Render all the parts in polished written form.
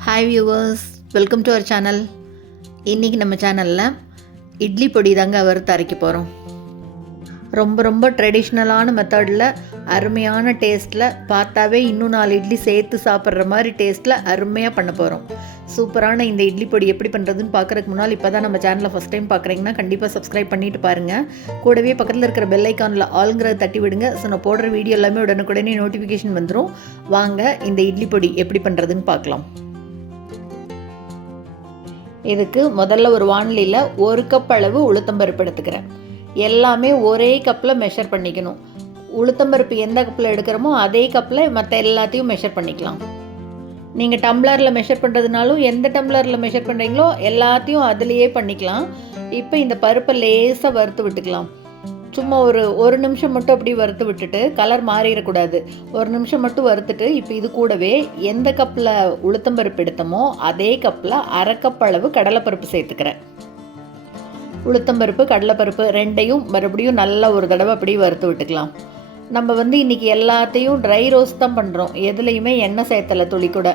Hi viewers, welcome to our channel. இன்றைக்கி நம்ம சேனலில் இட்லி பொடி தாங்க வறுத்து அரைக்க போகிறோம். ரொம்ப ட்ரெடிஷ்னலான மெத்தடில் அருமையான டேஸ்ட்டில், பார்த்தாவே இன்னும் 4 இட்லி சேர்த்து சாப்பிட்ற மாதிரி டேஸ்ட்டில் அருமையாக பண்ண போகிறோம். சூப்பரான இந்த இட்லி பொடி எப்படி பண்ணுறதுன்னு பார்க்குறதுக்கு முன்னால் இப்போ தான் நம்ம சேனலை ஃபஸ்ட் டைம் பார்க்குறீங்கன்னா கண்டிப்பாக சப்ஸ்கிரைப் பண்ணிவிட்டு பாருங்கள். கூடவே பக்கத்தில் இருக்கிற பெல் ஐக்கானில் ஆல்ங்கிறத தட்டி விடுங்க. ஸோ நான் போடுற வீடியோ எல்லாமே உடனுக்குடனே நோட்டிஃபிகேஷன் வந்துடும். வாங்க இந்த இட்லி பொடி எப்படி பண்ணுறதுன்னு பார்க்கலாம். இதுக்கு முதல்ல ஒரு வானிலையில் 1 கப் அளவு உளுத்தம்பருப்பு எடுத்துக்கிறேன். எல்லாமே ஒரே கப்பில் மெஷர் பண்ணிக்கணும். உளுத்தம்பருப்பு எந்த கப்பில் எடுக்கிறோமோ அதே கப்பில் மற்ற எல்லாத்தையும் மெஷர் பண்ணிக்கலாம். நீங்கள் டம்ளரில் மெஷர் பண்ணுறதுனாலும் எந்த டம்ளரில் மெஷர் பண்ணுறீங்களோ எல்லாத்தையும் அதுலேயே பண்ணிக்கலாம். இப்போ இந்த பருப்பை லேசாக வறுத்து விட்டுக்கலாம். சும்மா ஒரு நிமிஷம் மட்டும் அப்படி வறுத்து விட்டுட்டு, கலர் மாறிடக்கூடாது. ஒரு நிமிஷம் மட்டும் வறுத்துட்டு, இப்போ இது கூடவே எந்த கப்பில் உளுத்தம்பருப்பு எடுத்தோமோ அதே கப்பில் 1/2 கப் அளவு கடலைப்பருப்பு சேர்த்துக்கிறேன். உளுத்தம்பருப்பு கடலைப்பருப்பு ரெண்டையும் மறுபடியும் நல்லா ஒரு தடவை அப்படி வறுத்து விட்டுக்கலாம். நம்ம இன்றைக்கி எல்லாத்தையும் ட்ரை ரோஸ்ட் தான் பண்ணுறோம். எதுலேயுமே எண்ணெய் சேர்த்தலை துளி கூட.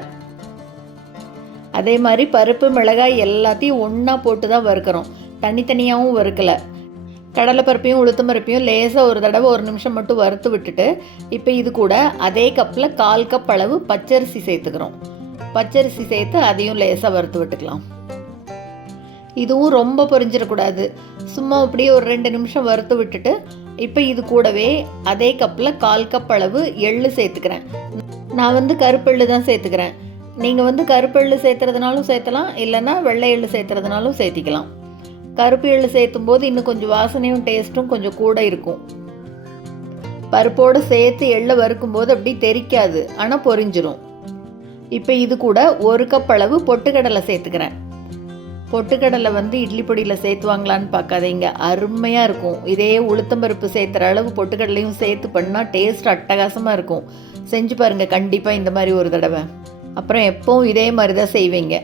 அதே மாதிரி பருப்பு மிளகாய் எல்லாத்தையும் ஒன்றா போட்டு தான் வறுக்கிறோம், தனித்தனியாகவும் வறுக்கலை. கடலைப்பருப்பையும் உளுத்தம்பருப்பையும் லேசாக ஒரு தடவை ஒரு நிமிஷம் மட்டும் வறுத்து விட்டுட்டு, இப்போ இது கூட அதே கப்பில் 1/4 கப் அளவு பச்சரிசி சேர்த்துக்கிறோம். பச்சரிசி சேர்த்து அதையும் லேசாக வறுத்து விட்டுக்கலாம். இதுவும் ரொம்ப பொரிஞ்சிடக்கூடாது. சும்மா அப்படியே ஒரு 2 நிமிஷம் வறுத்து விட்டுட்டு, இப்போ இது கூடவே அதே கப்பில் 1/4 கப் அளவு எள்ளு சேர்த்துக்கிறேன். நான் கருப்பெள்ளு தான் சேர்த்துக்கிறேன். நீங்கள் கருப்பெள்ளு சேர்த்துறதுனாலும் சேர்த்தலாம், இல்லைன்னா வெள்ளை எள்ளு சேர்த்துறதுனாலும் சேர்த்திக்கலாம். கருப்பு எள்ளு சேர்த்தும் போது இன்னும் கொஞ்சம் வாசனையும் டேஸ்ட்டும் கொஞ்சம் கூட இருக்கும். பருப்போடு சேர்த்து எள்ளை வறுக்கும்போது அப்படி தெரிக்காது, ஆனால் பொரிஞ்சிரும். இப்போ இது கூட 1 கப் அளவு பொட்டுக்கடலை சேர்த்துக்கிறேன். பொட்டுக்கடலை இட்லி பொடியில் சேர்த்துவாங்களான்னு பார்க்காதீங்க, அருமையாக இருக்கும். இதே உளுத்தம்பருப்பு சேர்த்துற அளவு பொட்டுக்கடலையும் சேர்த்து பண்ணால் டேஸ்ட் அட்டகாசமாக இருக்கும். செஞ்சு பாருங்கள் கண்டிப்பாக இந்த மாதிரி ஒரு தடவை. அப்புறம் எப்பவும் இதே மாதிரி தான் செய்வீங்க.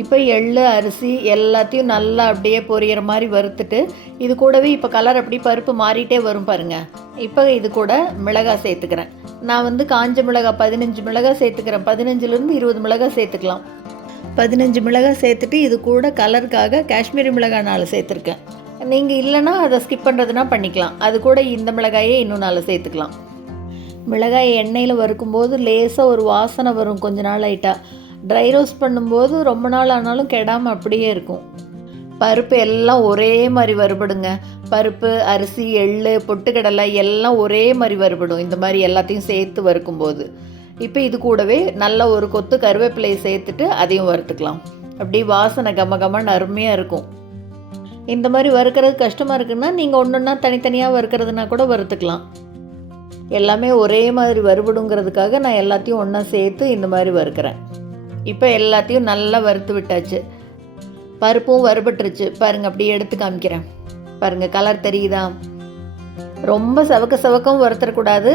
இப்போ எள்ளு அரிசி எல்லாத்தையும் நல்லா அப்படியே பொரியிற மாதிரி வறுத்துட்டு, இது கூடவே இப்போ கலர் அப்படி பருப்பு மாறிட்டே வரும் பாருங்கள். இப்போ இது கூட மிளகாய் சேர்த்துக்கிறேன். நான் காஞ்ச மிளகாய் 15 மிளகாய் சேர்த்துக்கிறேன். 15லேருந்து 20 மிளகாய் சேர்த்துக்கலாம். 15 மிளகாய் சேர்த்துட்டு இது கூட கலருக்காக காஷ்மீரி மிளகாய் 4 சேர்த்துருக்கேன். நீங்கள் இல்லைன்னா அதை ஸ்கிப் பண்ணுறதுனா பண்ணிக்கலாம். அது கூட இந்த மிளகாயே இன்னும் 4 சேர்த்துக்கலாம். மிளகாய் எண்ணெயில் வறுக்கும்போது லேசாக ஒரு வாசனை வரும் கொஞ்ச நாள் ஆயிட்டா. ட்ரை ரோஸ்ட் பண்ணும்போது ரொம்ப நாள் ஆனாலும் கெடாமல் அப்படியே இருக்கும். பருப்பு எல்லாம் ஒரே மாதிரி வறுபடுங்க. பருப்பு அரிசி எள்ளு பொட்டுக்கடலை எல்லாம் ஒரே மாதிரி வறுபடும் இந்த மாதிரி எல்லாத்தையும் சேர்த்து வறுக்கும்போது. இப்போ இது கூடவே நல்ல ஒரு கொத்து கருவேப்பிலையை சேர்த்துட்டு அதையும் வறுத்துக்கலாம். அப்படி வாசனை கமகமன்னு அருமையாக இருக்கும். இந்த மாதிரி வறுக்கிறது கஷ்டமாக இருக்குன்னா நீங்கள் ஒன்றுன்னா தனித்தனியாக வறுக்கிறதுனா கூட வறுத்துக்கலாம். எல்லாமே ஒரே மாதிரி வறுபடுங்கிறதுக்காக நான் எல்லாத்தையும் ஒன்றா சேர்த்து இந்த மாதிரி வறுக்கிறேன். இப்போ எல்லாத்தையும் நல்லா வறுத்து விட்டாச்சு. பருப்பும் வறுபட்டுருச்சு பாருங்கள். அப்படியே எடுத்து காமிக்கிறேன் பாருங்கள், கலர் தெரியுதா? ரொம்ப சவக்கவும் வறுத்தரக்கூடாது,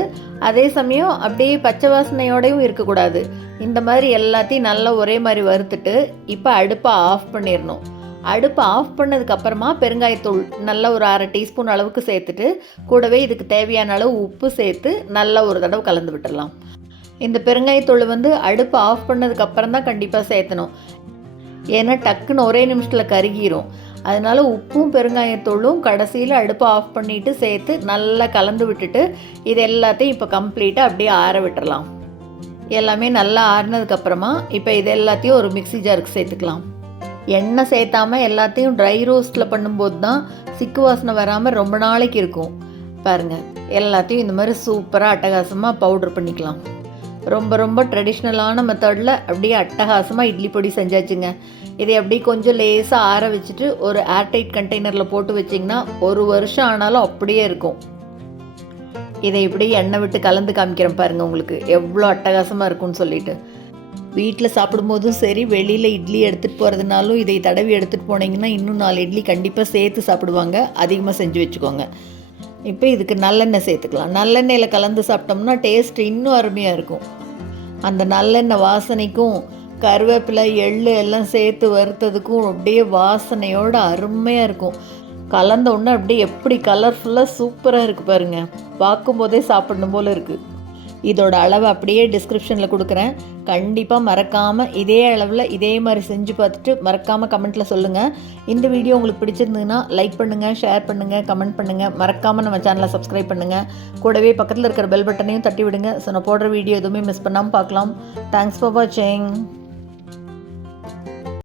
அதே சமயம் அப்படியே பச்சை வாசனையோடையும் இருக்கக்கூடாது. இந்த மாதிரி எல்லாத்தையும் நல்லா ஒரே மாதிரி வறுத்துட்டு இப்போ அடுப்பை ஆஃப் பண்ணிடணும். அடுப்பை ஆஃப் பண்ணதுக்கப்புறமா பெருங்காயத்தூள் நல்லா ஒரு 1/2 டீஸ்பூன் அளவுக்கு சேர்த்துட்டு, கூடவே இதுக்கு தேவையான அளவு உப்பு சேர்த்து நல்லா ஒரு தடவை கலந்து விட்டுடலாம். இந்த பெருங்காயத்தூள் அடுப்பு ஆஃப் பண்ணதுக்கப்புறம் தான் கண்டிப்பாக சேர்த்தணும். ஏன்னா டக்குன்னு ஒரே நிமிஷத்தில் கருகிரும். அதனால் உப்பும் பெருங்காயத்தூளும் கடைசியில் அடுப்பை ஆஃப் பண்ணிவிட்டு சேர்த்து நல்லா கலந்து விட்டுட்டு, இது எல்லாத்தையும் இப்போ கம்ப்ளீட்டாக அப்படியே ஆற விட்டுறலாம். எல்லாமே நல்லா ஆறினதுக்கப்புறமா இப்போ இது எல்லாத்தையும் ஒரு மிக்ஸி ஜாருக்கு சேர்த்துக்கலாம். எண்ணெய் சேர்த்தாமல் எல்லாத்தையும் ட்ரை ரோஸ்ட்டில் பண்ணும்போது தான் சிக்கு வாசனை வராமல் ரொம்ப நாளைக்கு இருக்கும். பாருங்கள், எல்லாத்தையும் இந்த மாதிரி சூப்பராக அட்டகாசமாக பவுடர் பண்ணிக்கலாம். ரொம்ப ட்ரெடிஷ்னலான மெத்தடில் அப்படியே அட்டகாசமாக இட்லி பொடி செஞ்சாச்சுங்க. இதை அப்படியே கொஞ்சம் லேசாக ஆற வச்சுட்டு ஒரு ஏர்டைட் கண்டெய்னரில் போட்டு வச்சிங்கன்னா 1 வருஷம் ஆனாலும் அப்படியே இருக்கும். இதை இப்படி எண்ணெய் விட்டு கலந்து காமிக்கிறேன் பாருங்கள், உங்களுக்கு எவ்வளோ அட்டகாசமாக இருக்கும்னு சொல்லிட்டு. வீட்டில் சாப்பிடும்போதும் சரி, வெளியில் இட்லி எடுத்துகிட்டு போகிறதுனாலும் இதை தடவி எடுத்துகிட்டு போனீங்கன்னா இன்னும் 4 இட்லி கண்டிப்பாக சேர்த்து சாப்பிடுவாங்க. அதிகமாக செஞ்சு வச்சுக்கோங்க. இப்போ இதுக்கு நல்லெண்ணெய் சேர்த்துக்கலாம். நல்லெண்ணெயில் கலந்து சாப்பிட்டோம்னா டேஸ்ட் இன்னும் அருமையாக இருக்கும். அந்த நல்லெண்ணெய் வாசனைக்கும் கருவேப்பிலை எள்ளு எல்லாம் சேர்த்து வறுத்ததுக்கும் அப்படியே வாசனையோடு அருமையாக இருக்கும். கலந்த உடனே அப்படியே எப்படி கலர்ஃபுல்லாக சூப்பராக இருக்குது பாருங்கள். பார்க்கும்போதே சாப்பிடணும் போல் இருக்குது. இதோட அளவு அப்படியே டிஸ்கிரிப்ஷனில் கொடுக்குறேன். கண்டிப்பாக மறக்காமல் இதே அளவில் இதே மாதிரி செஞ்சு பார்த்துட்டு மறக்காமல் கமெண்ட்டில் சொல்லுங்கள். இந்த வீடியோ உங்களுக்கு பிடிச்சிருந்ததுன்னா லைக் பண்ணுங்கள், ஷேர் பண்ணுங்கள், கமெண்ட் பண்ணுங்கள். மறக்காமல் நம்ம சேனலை சப்ஸ்கிரைப் பண்ணுங்கள். கூடவே பக்கத்தில் இருக்கிற பெல் பட்டனையும் தட்டி விடுங்க. ஸோ நான் போடுற வீடியோ எதுவுமே மிஸ் பண்ணாமல் பார்க்கலாம். தேங்க்ஸ் ஃபார் வாட்சிங்.